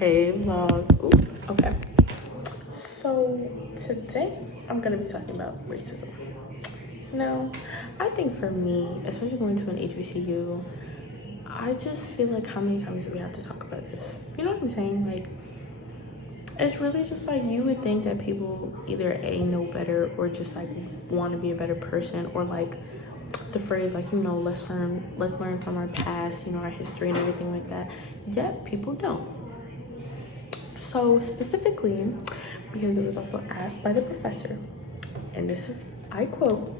Hey vlog. Ooh, okay. So today I'm gonna be talking about racism. Now, I think for me, especially going to an HBCU, I just feel like how many times do we have to talk about this? You know what I'm saying? Like, it's really just like you would think that people either A, know better or just like want to be a better person, or like the phrase like, let's learn from our past, our history and everything like that. Yet people don't. So specifically, because it was also asked by the professor, and this is, I quote,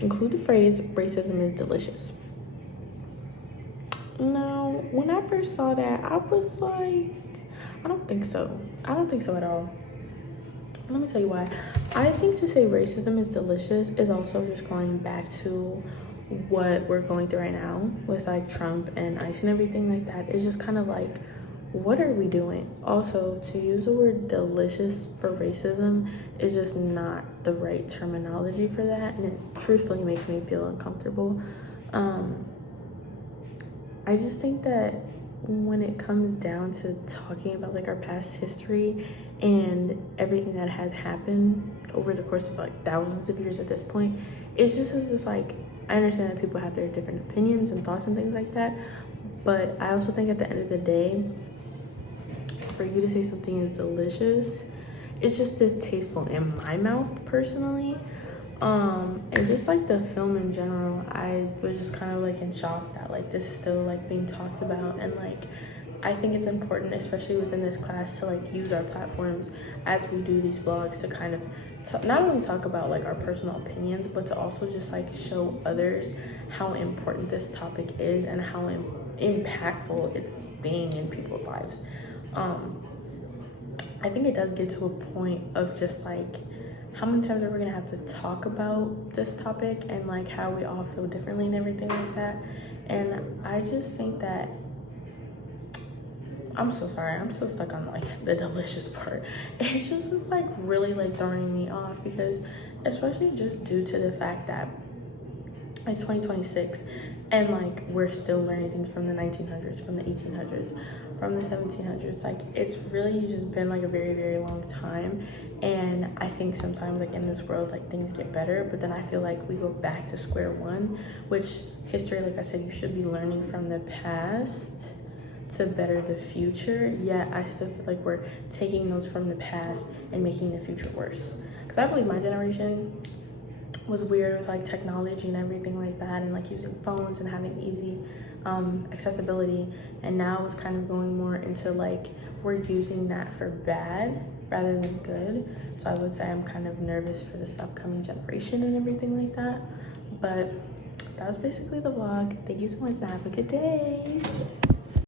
include the phrase, racism is delicious. Now, when I first saw that, I was like, I don't think so. I don't think so at all. Let me tell you why. I think to say racism is delicious is also just going back to what we're going through right now with like Trump and ICE and everything like that. It's just kind of like, what are we doing? Also, to use the word delicious for racism is just not the right terminology for that, and it truthfully makes me feel uncomfortable. I just think that when it comes down to talking about like our past history and everything that has happened over the course of like thousands of years at this point, it's just like, I understand that people have their different opinions and thoughts and things like that, but I also think at the end of the day, for you to say something is delicious, it's just distasteful in my mouth personally. And just like the film in general, I was just kind of like in shock that like this is still like being talked about, and like I think it's important, especially within this class, to like use our platforms as we do these vlogs to kind of not only talk about like our personal opinions, but to also just like show others how important this topic is and how impactful it's being in people's lives. I think it does get to a point of just like, how many times are we gonna have to talk about this topic and like how we all feel differently and everything like that? And I just think that, I'm so sorry, I'm still stuck on like the delicious part. It's like really like throwing me off, because especially just due to the fact that it's 2026 and like we're still learning things from the 1900s, from the 1800s, from the 1700s. Like, it's really just been like a very, very long time. And I think sometimes like in this world, like things get better, but then I feel like we go back to square one, which history, like I said, you should be learning from the past to better the future. Yet I still feel like we're taking notes from the past and making the future worse. Because I believe my generation was weird with like technology and everything like that, and like using phones and having easy accessibility, and now it's kind of going more into like we're using that for bad rather than good. So I would say I'm kind of nervous for this upcoming generation and everything like that. But that was basically the vlog. Thank you so much and have a good day.